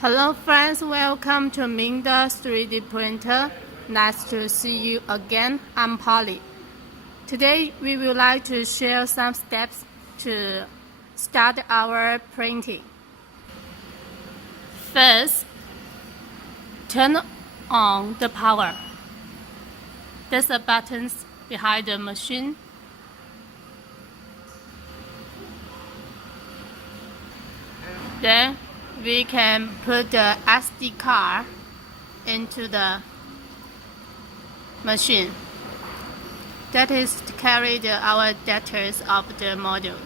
Hello friends, welcome to MINGDA 3D printer. Nice to see you again. I'm Polly. Today we would like to share some steps to start our printing. First, turn on the power. There's the buttons behind the machine. Then we can put the SD card into the machine. That is to carry our data of the module.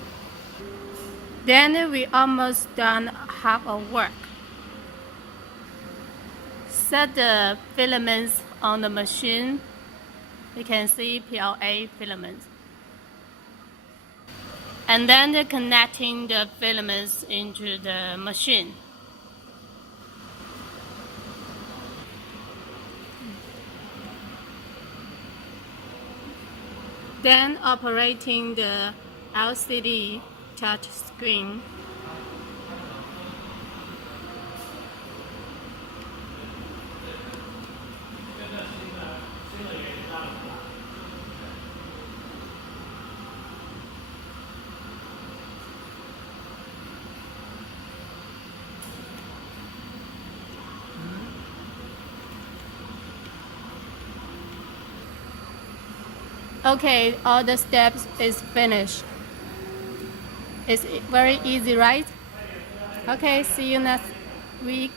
Then we almost done half of work. Set the filaments on the machine. You can see PLA filaments. And then connecting the filaments into the machine. Then operating the LCD touch screen. Okay, all the steps is finished. It's very easy, right? Okay, see you next week.